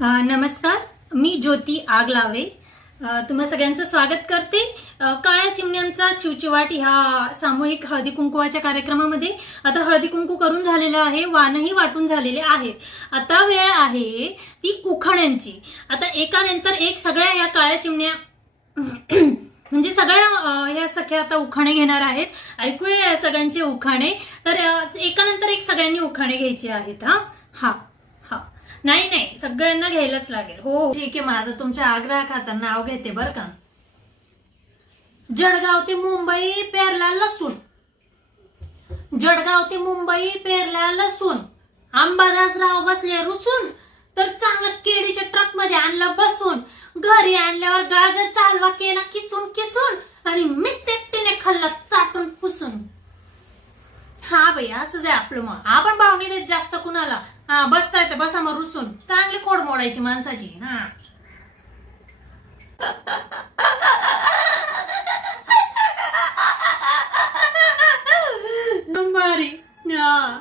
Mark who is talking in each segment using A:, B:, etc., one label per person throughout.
A: नमस्कार मी ज्योती आगलावे. तुम्हा सगळ्यांचं स्वागत करते. काळ्या चिमण्यांचा चिवचिवाट ह्या सामूहिक हळदी कुंकुवाच्या कार्यक्रमामध्ये. आता हळदी कुंकू करून झालेलं आहे वाणही वाटून झालेले आहेत. आता वेळ आहे ती उखाण्यांची. आता एकानंतर एक सगळ्या ह्या काळ्या चिमण्या म्हणजे सगळ्या ह्या सख्या आता उखाणे घेणार आहेत. ऐकूया या सगळ्यांचे उखाणे. तर एकानंतर एक सगळ्यांनी उखाणे घ्यायचे आहेत हा. हा. हा. नाही नाही. सगळ्यांना घ्यायलाच लागेल. हो, हो. ठीक आहे माझं तुमच्या आग्रह खाता नाव घेते बरं का. जळगाव ते मुंबई पेरला लसूण. जळगाव ते मुंबई पेरला लसूण. अंबादासराव बसले रुसून तर चांगलं केळीच्या ट्रकमध्ये आणला बसून. घरी आणल्यावर गाजर चालवा केला किसून किसून आणि मीच एकटीने खाल्ला चाटून पुसून हा बाई असंच आहे आपलं मग. आपण भावनी देत जास्त कुणाला? हा बसता येते बसा मग रुसून. चांगली खोड मोडायची माणसाची. हा. भारी. हा.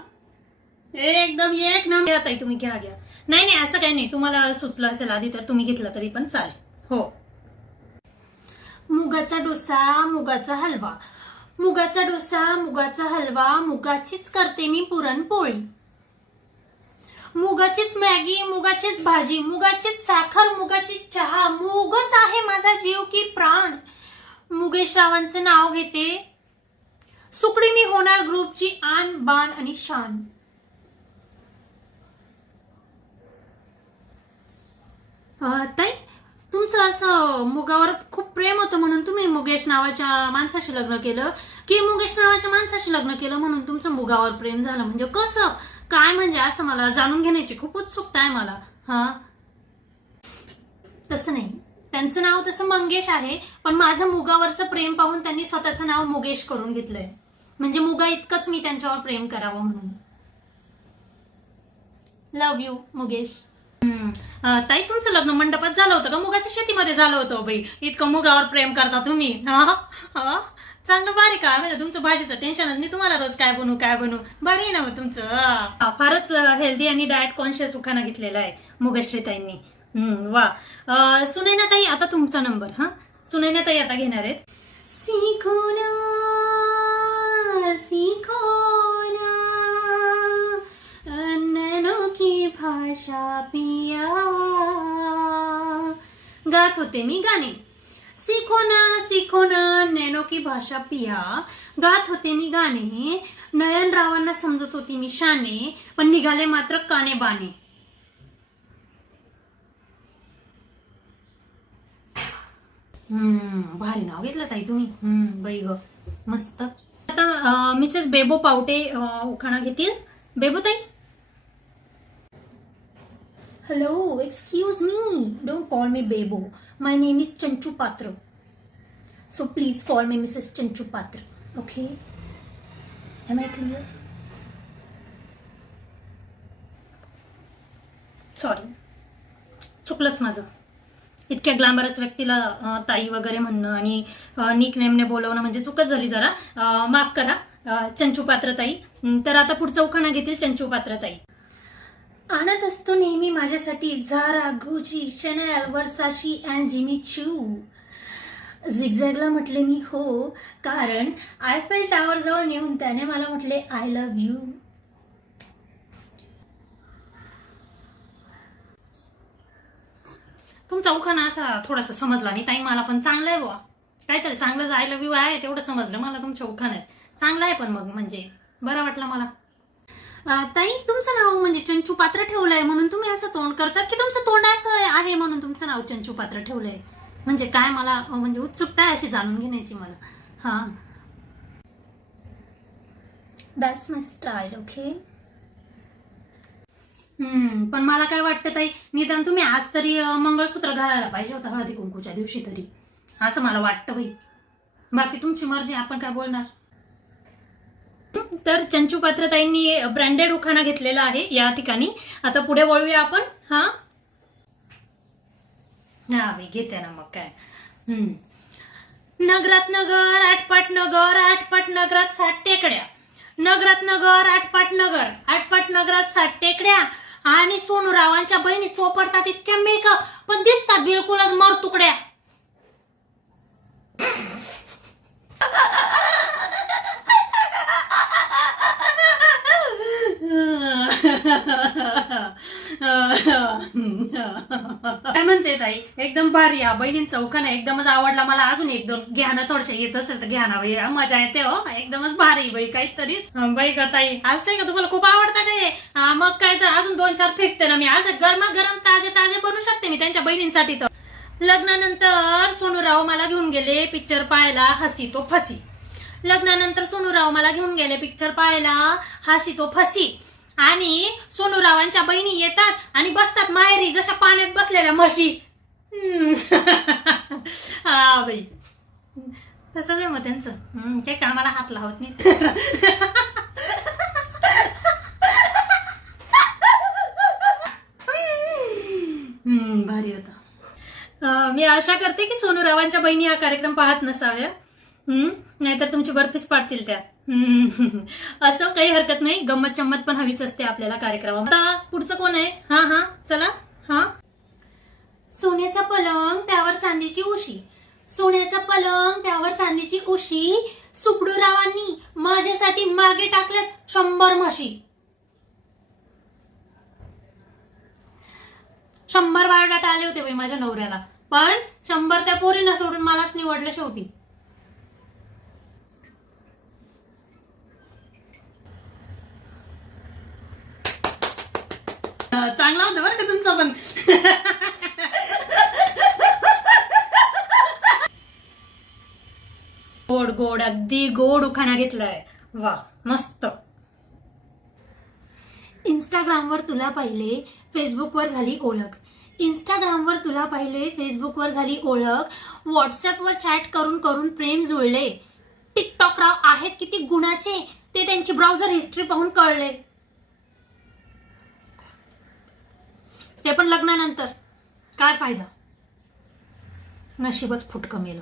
A: एकदम एक नंबर. घ्या ताई तुम्ही घ्या घ्या. नाही नाही असं काही नाही. तुम्हाला सुचलं असेल आधी तर तुम्ही घेतलं तरी पण चालेल. हो. मुगाचा डोसा मुगाचा हलवा. मुगाचा डोसा मुगाचा हलवा मुगाचीच करते मी पुरणपोळी. मुगाचीच मॅगी मुगाचीच भाजी मुगाचीच साखर मुगाचीच चहा मुगच आहे माझा जीव की प्राण. मुगेश रावांचं नाव घेते. सुकडी मी होणार ग्रुपची आन बाण आणि शान. ताई? तुमचं असं मुगावर खूप प्रेम होतं म्हणून तुम्ही मुगेश नावाच्या माणसाशी लग्न केलं. की मुगेश नावाच्या माणसाशी लग्न केलं म्हणून तुमचं मुगावर प्रेम झालं. म्हणजे कसं? काय म्हणजे? असं मला जाणून घेण्याची खूप उत्सुकता आहे मला. हा? तसं नाही. त्यांचं नाव तसं मंगेश आहे. पण माझं मुगावरचं प्रेम पाहून त्यांनी स्वतःचं नाव मुगेश करून घेतलंय. म्हणजे मुगा इतकंच मी त्यांच्यावर प्रेम करावं म्हणून. Love you Mugesh. ताई तुमचं लग्न मंडपात झालं होतं का? मुगाच्या शेतीमध्ये झालं होतं हो बाई. इतकं मुगावर प्रेम करता तुम्ही. हा? हा? चांगलं बारे का म्हणजे तुमचं भाजीचं टेन्शनच मी तुम्हाला रोज काय बनवू काय बनवू? भारी आहे ना मग तुमचं. फारच हेल्दी आणि डाएट कॉन्शियस उखाना घेतलेला आहे मुगश्री ताईंनी हम्म, वा. सुनैना ताई आता तुमचा नंबर हा? सुनैना ताई आता घेणार आहेत. सीखो ना सीखो भाषा पिया गात होते मी गाणे. सीखो ना सीखो ना नैनो की भाषा पिया गात होते मी गाणे. नयन रावांना समजत होती मी शाने पण निघाले मात्र काने बाने हम्म भारी नाव घेतलं ताई तुम्ही. हम्म बाई ग. मस्त. आता मिसेस बेबो पावटे उखाणा घेतील. बेबो ताई? Hello excuse me don't call me Bebo my name is Chanchu Patra so please call me Mrs Chanchu Patra okay am I clear sorry चुकलंच माझं. इतक्या ग्लॅमरस व्यक्तीला ताई वगैरे म्हणणं आणि निक नेमने बोलवणं म्हणजे चुकच झाली जरा. माफ करा चंचू पात्र ताई. तर आता पुढचा उखाणा घेतील चंचू पात्र ताई. आणत असतो नेहमी माझ्यासाठी Zara Gucci Chanel Versace and Jimmy Choo. झिगझॅगला म्हटले मी हो कारण आयफेल टावर जवळ नेऊन त्याने मला म्हटले आय लव्ह यू तुमचा उखाणा असा थोडासा समजला नाही. ताई मला पण चांगला आहे बुवा. काहीतरी चांगलं आय लव्ह यू आहे तेवढं समजलं मला तुमच्या उखाण्यात. चांगलं आहे पण मग म्हणजे बरं वाटलं मला. ताई तुमचं नाव म्हणजे चंचू पात्र ठेवलंय म्हणून तुम्ही असं तोंड करतात की तुमचं तोंड असं आहे म्हणून तुमचं नाव चंचू पात्र ठेवलंय? म्हणजे काय मला म्हणजे उत्सुकता आहे अशी जाणून घेण्याची मला. हा. दॅट्स माय स्टाईल ओके हम्म पण मला काय वाटतं ताई निदान तुम्ही आज तरी मंगळसूत्र घालायला पाहिजे होतं हळदी कुंकूच्या दिवशी तरी. असं मला वाटतं बाई. बाकी तुमची मर्जी आपण काय बोलणार? तर चंचू पात्रताईंनी ब्रँडेड उखाणा घेतलेला आहे या ठिकाणी. आता पुढे वळूया आपण. हा? हा मी घेते ना मग काय. हम्म. नगरात नगर आटपाट नगर आटपाट नगरात सात टेकड्या नगरात नगर आटपाट नगर आटपाट नगरात सात टेकड्या आणि सोनूरावांच्या बहिणी चोपडतात इतक्या मेकअप पण दिसतात बिलकुलच मर तुकड्या काय म्हणते ताई? एकदम भारी हा बहिणींचा उखाणा एकदमच आवडला मला. अजून एक दोन घ्या ना थोडशा येत असेल तर घ्या ना बाई. मजा येते हो. एकदमच भारी बाई काहीतरी. बाई का ताई असं का तुम्हाला खूप आवडतं का हे? हा, मग काय तर अजून दोन चार फेकते ना मी. आज गरमागरम ताजे ताजे बनवू शकते मी त्यांच्या बहिणींसाठी तर. लग्नानंतर सोनूराव मला घेऊन गेले पिक्चर पाहायला. हसी तो फसी. लग्नानंतर सोनूराव मला घेऊन गेले पिक्चर पाहायला. हसी तो फसी. आणि सोनूरावांच्या बहिणी येतात आणि बसतात माहेरी जशा पाण्यात बसलेल्या म्हशी. हा बाई. तसंच आहे मग त्यांचं. ते कामाला हात लावत नाही भारी होता मी आशा करते की सोनूरावांच्या बहिणी हा कार्यक्रम पाहत नसाव्या. नाहीतर तुमची बर्फीच पाडतील त्या. असं काही हरकत नाही. गंमत चम्मत पण हवीच असते आपल्याला कार्यक्रमात आता पुढचं कोण आहे? हा हा. चला. हा. सोन्याचा पलंग त्यावर चांदीची उशी. सोन्याचा पलंग त्यावर चांदीची उशी. सुकडूरावांनी माझ्यासाठी मागे टाकल्यात शंभर म्हशी. शंभर बायोडाटा आले होते माझ्या नवऱ्याला. पण शंभर त्या पोरीनं सोडून मलाच निवडलं शेवटी. चांगला होता बरं का तुमचा पण. गोड गोड अगदी गोड उखाणा घेतलाय. वा मस्त. इंस्टाग्रामवर तुला पाहिले फेसबुकवर झाली ओळख. इंस्टाग्रामवर तुला पाहिले फेसबुकवर झाली ओळख. व्हॉट्सअपवर चॅट करून करून प्रेम जुळले. टिकटॉक राव आहेत किती गुणाचे ते त्यांची ब्राउझर हिस्ट्री पाहून कळले. ते पण लग्नानंतर. काय फायदा? नशीबच फुटकं मेलं.